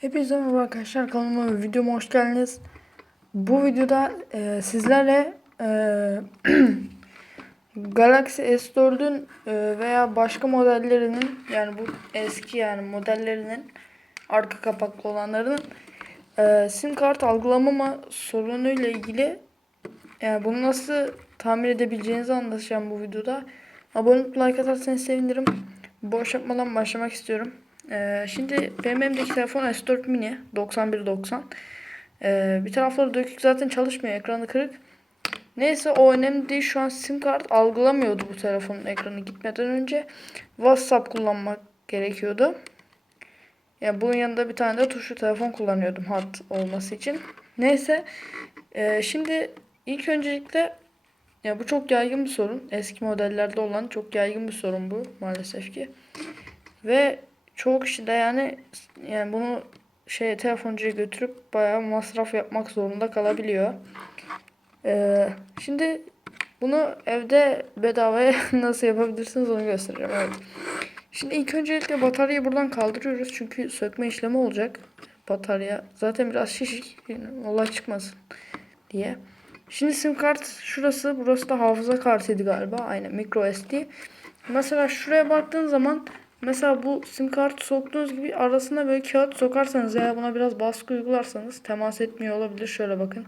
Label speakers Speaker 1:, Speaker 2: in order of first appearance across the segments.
Speaker 1: Hepinize merhaba arkadaşlar kanalıma ve videoma hoş geldiniz. Bu videoda e, sizlerle e, Galaxy S4'ün e, veya başka modellerinin yani bu eski yani modellerinin arka kapaklı olanlarının e, sim kart algılamama sorunuyla ilgili yani bunu nasıl tamir edebileceğinizi anlatacağım bu videoda. Abone olup like atarsanız sevinirim. Boş yapmadan başlamak istiyorum. Ee, şimdi benim telefon S4 mini 9190. Ee, bir tarafları dökük zaten çalışmıyor. Ekranı kırık. Neyse o önemli değil. Şu an sim kart algılamıyordu bu telefonun ekranı gitmeden önce. WhatsApp kullanmak gerekiyordu. Yani bunun yanında bir tane de tuşlu telefon kullanıyordum hat olması için. Neyse. Ee, şimdi ilk öncelikle ya bu çok yaygın bir sorun. Eski modellerde olan çok yaygın bir sorun bu maalesef ki. Ve çoğu kişi de yani yani bunu şey telefoncuya götürüp bayağı masraf yapmak zorunda kalabiliyor. Ee, şimdi bunu evde bedavaya nasıl yapabilirsiniz onu göstereceğim. Evet. Şimdi ilk öncelikle bataryayı buradan kaldırıyoruz çünkü sökme işlemi olacak. Batarya zaten biraz şişik. Olay çıkmasın diye. Şimdi sim kart şurası. Burası da hafıza kartıydı galiba. Aynen micro SD. Mesela şuraya baktığın zaman mesela bu sim kartı soktuğunuz gibi arasına böyle kağıt sokarsanız veya buna biraz baskı uygularsanız temas etmiyor olabilir. Şöyle bakın.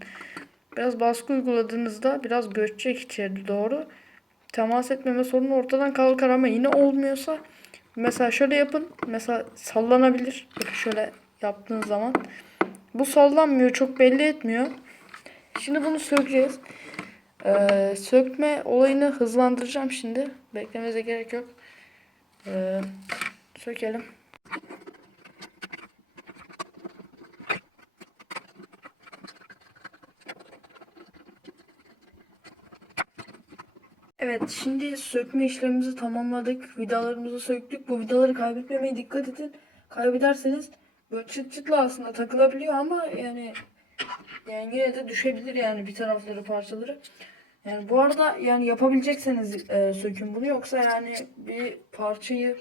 Speaker 1: Biraz baskı uyguladığınızda biraz göçecek içeri doğru. Temas etmeme sorunu ortadan kalkar ama yine olmuyorsa mesela şöyle yapın. Mesela sallanabilir. Bakın şöyle yaptığınız zaman. Bu sallanmıyor. Çok belli etmiyor. Şimdi bunu sökeceğiz. Ee, sökme olayını hızlandıracağım şimdi. Beklemenize gerek yok. Ee, sökelim. Evet şimdi sökme işlemimizi tamamladık. Vidalarımızı söktük. Bu vidaları kaybetmemeye dikkat edin. Kaybederseniz böyle çıt çıtlı aslında takılabiliyor ama yani yani yine de düşebilir yani bir tarafları parçaları. Yani bu arada yani yapabilecekseniz e, sökün bunu yoksa yani bir parçayı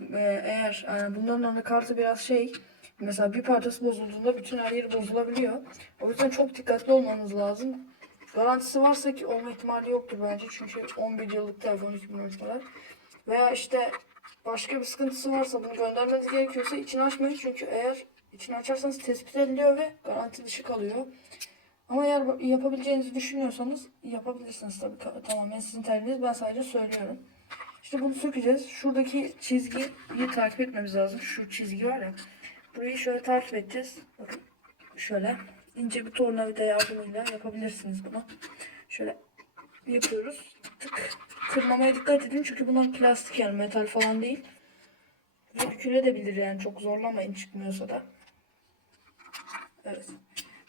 Speaker 1: e, eğer yani bunların anakartı biraz şey mesela bir parçası bozulduğunda bütün her yeri bozulabiliyor. O yüzden çok dikkatli olmanız lazım. Garantisi varsa ki olma ihtimali yoktur bence çünkü 11 yıllık telefon 2013 model. Veya işte başka bir sıkıntısı varsa bunu göndermeniz gerekiyorsa içini açmayın çünkü eğer içini açarsanız tespit ediliyor ve garanti dışı kalıyor. Ama eğer yapabileceğinizi düşünüyorsanız yapabilirsiniz tabii tamamen sizin tercihiniz. Ben sadece söylüyorum. İşte bunu sökeceğiz. Şuradaki çizgiyi takip etmemiz lazım. Şu çizgi var ya. Burayı şöyle takip edeceğiz. Bakın şöyle ince bir tornavida yardımıyla yapabilirsiniz bunu. Şöyle yapıyoruz. Tık. Kırmamaya dikkat edin çünkü bunlar plastik yani metal falan değil. Ve bükülebilir yani çok zorlamayın çıkmıyorsa da. Evet.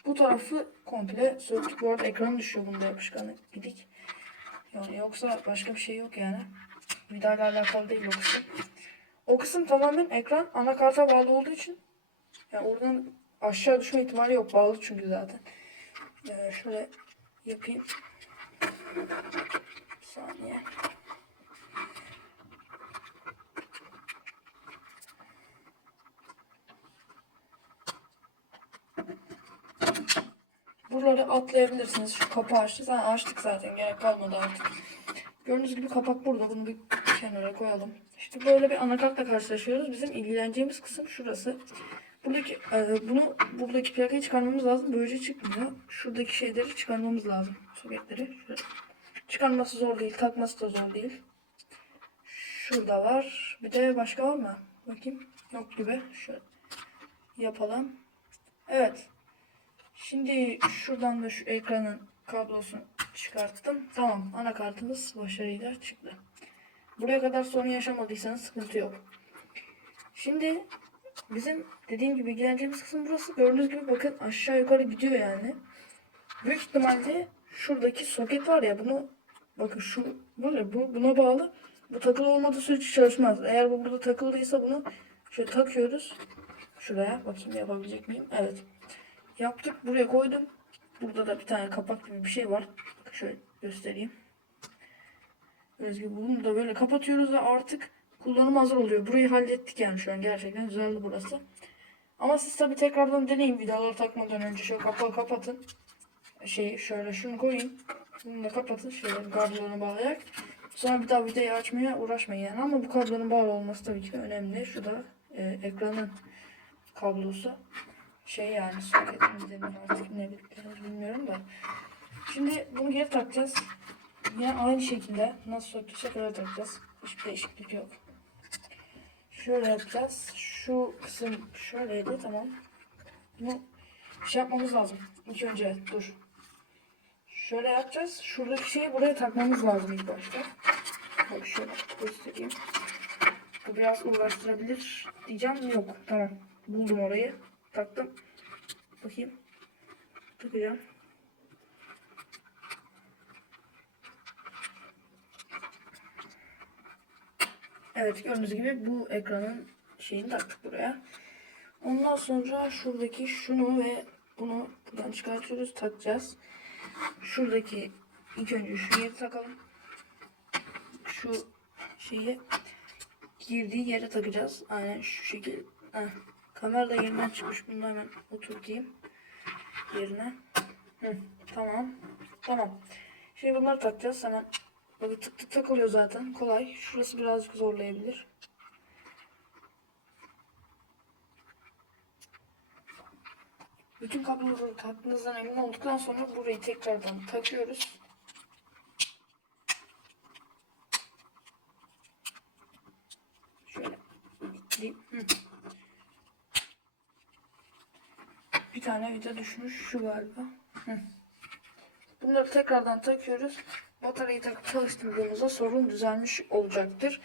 Speaker 1: Bu tarafı komple söktük. Bu arada ekranı düşüyor bunda yapışkanı gidik. Yani yoksa başka bir şey yok yani. Vidayla alakalı değil o kısım. O kısım tamamen ekran anakarta bağlı olduğu için yani oradan aşağı düşme ihtimali yok. Bağlı çünkü zaten. Ee, şöyle yapayım. Bir saniye. Buraları atlayabilirsiniz. Şu kapağı açtık. Zaten açtık zaten. Gerek kalmadı artık. Gördüğünüz gibi kapak burada. Bunu bir kenara koyalım. İşte böyle bir anakartla karşılaşıyoruz. Bizim ilgileneceğimiz kısım şurası. Buradaki e, bunu buradaki plakayı çıkarmamız lazım. Böylece çıkmıyor. Şuradaki şeyleri çıkarmamız lazım. Soketleri. Şöyle. Çıkarması zor değil. Takması da zor değil. Şurada var. Bir de başka var mı? Bakayım. Yok gibi. Şöyle yapalım. Evet. Şimdi şuradan da şu ekranın kablosunu çıkarttım. Tamam anakartımız başarıyla çıktı. Buraya kadar sorun yaşamadıysanız sıkıntı yok. Şimdi bizim dediğim gibi ilgileneceğimiz kısım burası. Gördüğünüz gibi bakın aşağı yukarı gidiyor yani. Büyük ihtimalle şuradaki soket var ya bunu bakın şu ya bu buna bağlı. Bu takılı olmadığı sürece çalışmaz. Eğer bu burada takıldıysa bunu şöyle takıyoruz. Şuraya bakayım yapabilecek miyim? Evet. Yaptık. Buraya koydum. Burada da bir tane kapak gibi bir şey var. Şöyle göstereyim. Özgür bunu da böyle kapatıyoruz ve artık kullanım hazır oluyor. Burayı hallettik yani şu an gerçekten düzeldi burası. Ama siz tabi tekrardan deneyin vidaları takmadan önce şöyle kapağı kapatın. Şey şöyle şunu koyun. Bunu da kapatın şöyle kablolarına bağlayarak. Sonra bir daha vidayı açmaya uğraşmayın yani ama bu kablonun bağlı olması tabii ki önemli. Şu da e, ekranın kablosu. Şey yani soketin mi artık ne bilmiyorum da. Şimdi bunu geri takacağız. Yine aynı şekilde nasıl söktüysek öyle takacağız. Hiçbir değişiklik yok. Şöyle yapacağız. Şu kısım şöyleydi tamam. Bunu şey yapmamız lazım. İlk önce dur. Şöyle yapacağız. Şuradaki şeyi buraya takmamız lazım ilk başta. Bak şöyle göstereyim. Bu biraz uğraştırabilir diyeceğim. Yok. Tamam. Buldum orayı. Taktım. Bakayım. Takacağım. Evet gördüğünüz gibi bu ekranın şeyini taktık buraya. Ondan sonra şuradaki şunu ve bunu buradan çıkartıyoruz takacağız. Şuradaki ilk önce şu yeri takalım. Şu şeyi girdiği yere takacağız. Aynen şu şekil. Heh. Kamera da yerinden çıkmış. Bunu da hemen oturtayım yerine. Hı, tamam. Tamam. Şimdi bunları takacağız hemen. Böyle tık tık takılıyor zaten. Kolay. Şurası birazcık zorlayabilir. Bütün kabloları taktığınızdan emin olduktan sonra burayı tekrardan takıyoruz. Şöyle. Hı. Bir tane vida düşmüş şu galiba. Bunları tekrardan takıyoruz. Bataryayı takıp çalıştırdığımızda sorun düzelmiş olacaktır.